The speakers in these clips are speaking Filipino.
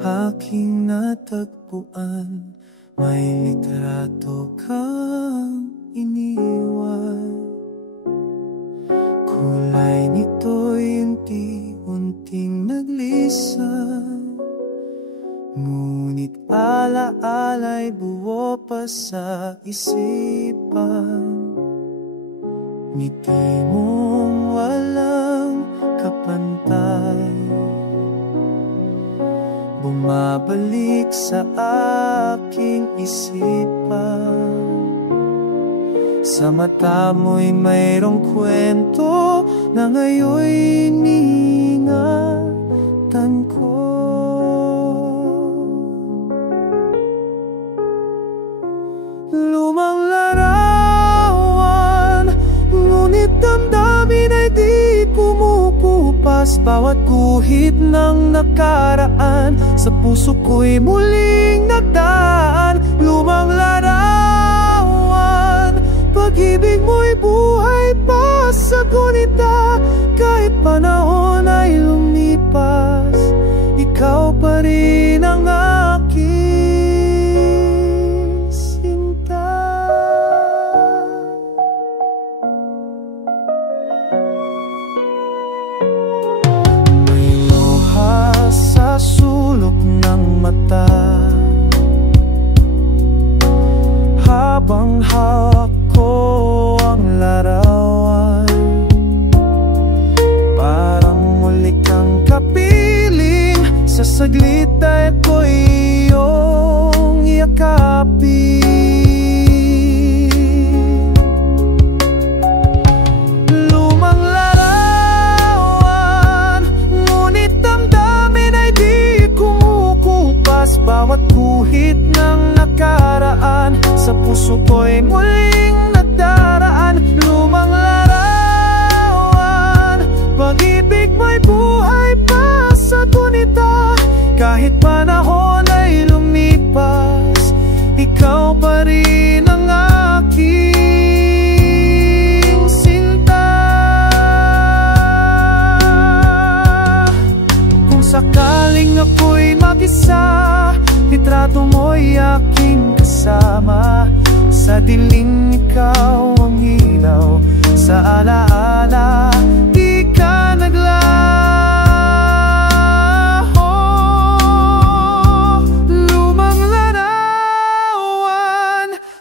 aking natagpuan, may litrato kang iniwan. Kulay nito'y unti-unting naglisan, ngunit ala-ala'y buo pa sa isipan. Ngiti mong walang kapantay, bumabalik sa aking isipan. Sa mata mo'y mayroong kwento na ngayon'y iniingatan ko. Lumang larawan, ngunit damdamin ay di kumukupas. Bawat guhit ng nakaraan sa puso ko'y muling nagdaan. Lumang larawan, pag-ibig mo'y buhay pa sa gunita. Kahit panahon ay lumipas, ikaw pa rin ang aking sinta. May luha sa sulok ng mata, habang hawak ko ang larawan. Parang muli kang kapiling, sa saglit ay ako'y iyong yakapin. Lumang larawan, ngunit damdamin ay di kumukupas. Bawat guhit ng nakaraan sa puso ko'y muling nagdaraan. Lumang larawan, pag-ibig mo'y buhay pa sa gunita. Kahit panahon ay lumipas, ikaw pa rin ang aking sinta. Kung sakaling ako'y mag-isa, litrato mo'y aking kasama. Sa dilim ikaw ang ilaw, sa alaala di ka naglaho. Lumang larawan,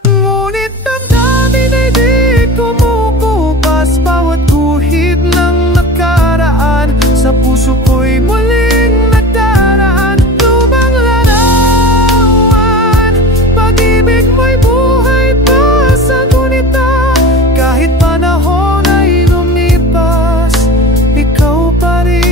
ngunit damdamin ay di kumukupas. Bawat guhit ng nakaraan sa puso ko'y muling nagdaraan. Lumang larawan, pag-ibig mo'y buhay pa sa gunita. Kahit panahon ay lumipas, ikaw pa rin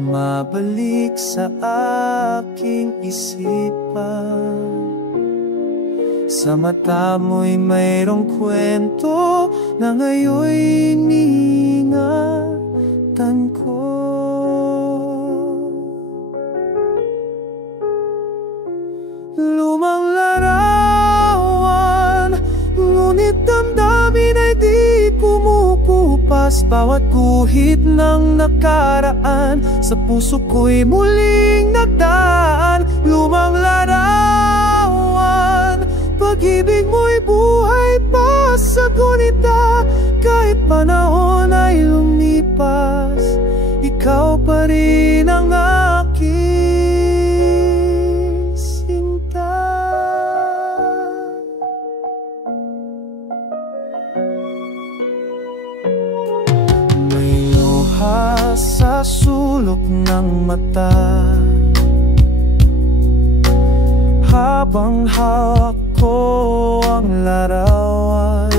bumabalik sa aking isipan. Sa mata mo'y mayroong kwento na ngayon'y iniingatan ko. Lumang larawan, ngunit damdamin ay di kumukupas. Bawat guhit ng nakaraan, sa puso ko'y muling nagdaan. Lumang larawan, pag-ibig mo'y buhay pa sa gunita. Kahit panahon ay lumipas, ikaw pa rin ang aking sinta. May luha sa sulok ng mata, habang hawak ko ang larawan.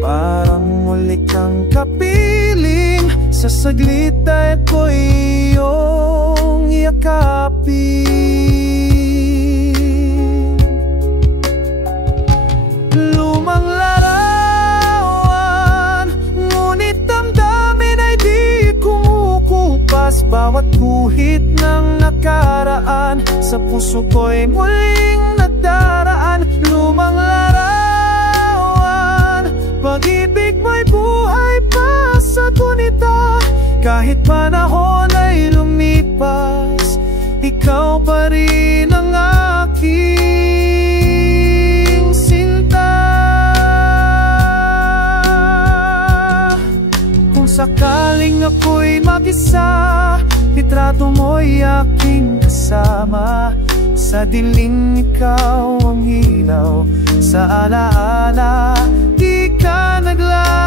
Parang muli kang kapiling, sa saglit ay ako'y iyong yakapin. Lumang larawan, ngunit damdamin ay di kumukupas. Bawat guhit ng nakaraan, sa puso ko'y muling nagdaraan. Lumang larawan, pag-ibig mo'y buhay pa sa gunita. Kahit panahon ay lumipas, ikaw pa rin ang aking sinta. Kung sakaling ako'y mag-isa, litrato mo'y aking kasama. Sa dilim ikaw ang ilaw, sa alaala di ka naglaho.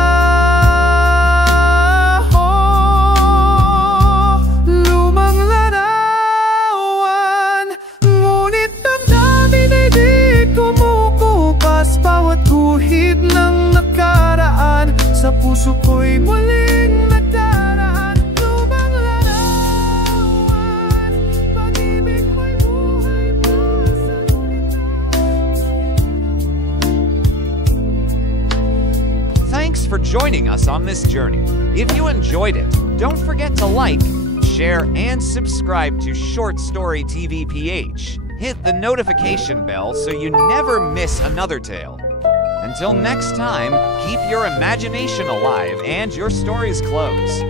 Lumang larawan, ngunit damdamin ay di kumukupas. Bawat guhit ng nakaraan, sa puso ko'y muling nagdaraan. Lumang larawan, pag-ibig mo'y buhay pa sa gunita. Thanks for joining us on this journey. If you enjoyed it, don't forget to like, share, and subscribe to Short Story TV PH. Hit the notification bell so you never miss another tale. Until next time, keep your imagination alive and your stories close.